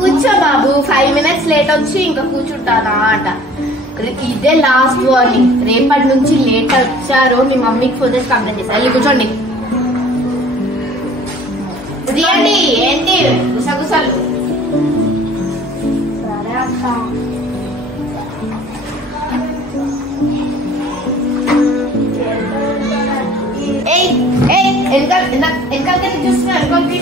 కూర్చో బాబు 5 minutes late వచ్చి ఇంకా కూర్చుంటానా అంట. ఇదే లాస్ట్ వార్నింగ్, రేపటి నుంచి లేట్ వచ్చారు మీ మమ్మీకి ఫోన్ చేసి కంప్లైంట్ చేస్తారు. వెళ్ళి కూర్చోండి. తీయండి. ఏంటి గుసగుసలు? సరే అక్క. వెనకాలకి చూస్తున్నా అనుకోండి.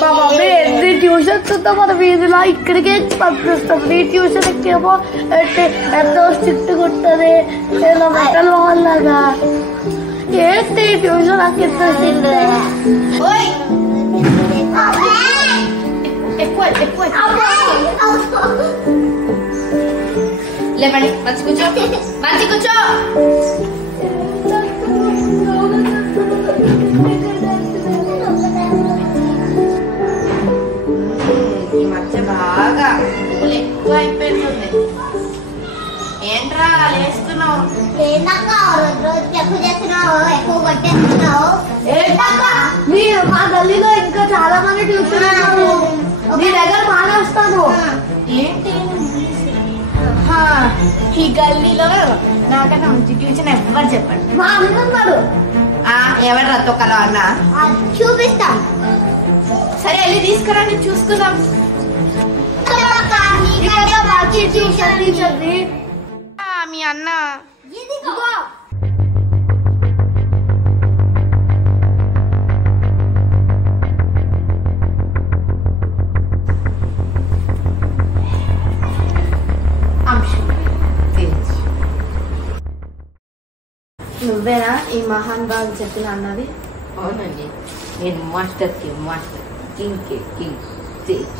మా మమ్మీ ఎన్ని ట్యూషన్స్ ఉందో మన వీధిలో ఇక్కడికే పంపిస్తుంది. ట్యూషన్ ఎక్కేమో ఎంతో స్ట్రిక్ట్ ఉంటుంది, ఏదో మెటల్ వాళ్ళగా. ఏంటి ట్యూషన్ నాకు ఎంత స్ట్రిక్ట్? లేవండి, మంచి కూర్చో, మంచి కూర్చో. ఈ మధ్య బాగా ఎక్కువ అయిపోతుంది. ఏంట్రా లేస్తున్నావు? మీరు మా గల్లీలో ఇంకా చాలా మంది ట్యూషన్ ఉన్నారు, మీ దగ్గర మానేస్తాను. ఏంటి ఈ గల్లీలో నాకన్నా మంచి ట్యూషన్ ఎవ్వరు చెప్పండి. మా అన్న ఉన్నాడు. ఎవరు రతో కలో అన్న చూపిస్తాం. సరే వెళ్ళి తీసుకురండి, చూసుకుందాం. మీ అన్న నువ్వేనా ఈ మహాన్ బాబు చెప్పిన అన్నది? అవునండి, నేను మాస్టర్ కింగ్ తేజ్.